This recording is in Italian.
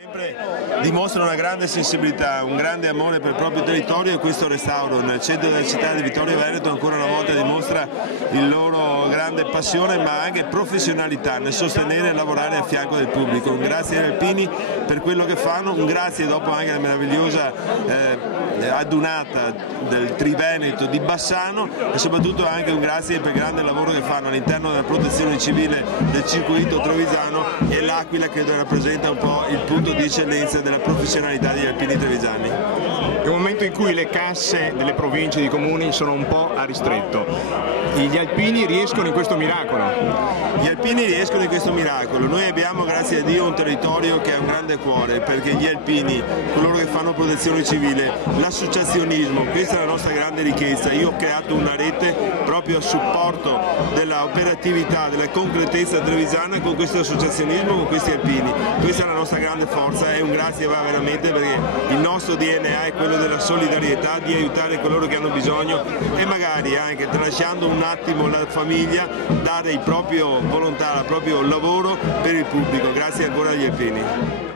Sempre dimostrano una grande sensibilità, un grande amore per il proprio territorio e questo restauro nel centro della città di Vittorio Veneto ancora una volta dimostra il loro grande passione ma anche professionalità nel sostenere e lavorare a fianco del pubblico. Un grazie agli alpini per quello che fanno, un grazie dopo anche alla meravigliosa adunata del Triveneto di Bassano e soprattutto anche un grazie per il grande lavoro che fanno all'interno della protezione civile del circuito trevisano e l'Aquila credo rappresenta un po' il punto di eccellenza della professionalità degli alpini trevisani. È un momento in cui le casse delle province e dei comuni sono un po' a ristretto. Gli alpini riescono in questo miracolo? Gli alpini riescono in questo miracolo. Noi abbiamo, grazie a Dio, un territorio che ha un grande cuore, perché gli alpini, coloro che fanno protezione civile, l'associazionismo, questa è la nostra grande ricchezza. Io ho creato una rete proprio a supporto dell'operatività, della concretezza trevisana con questo associazionismo, con questi alpini. Questa è la nostra grande forza e un grazie va veramente perché il nostro DNA è quello della solidarietà, di aiutare coloro che hanno bisogno e magari anche tralasciando un attimo la famiglia, dare il proprio volontà, il proprio lavoro per il pubblico. Grazie ancora agli alpini.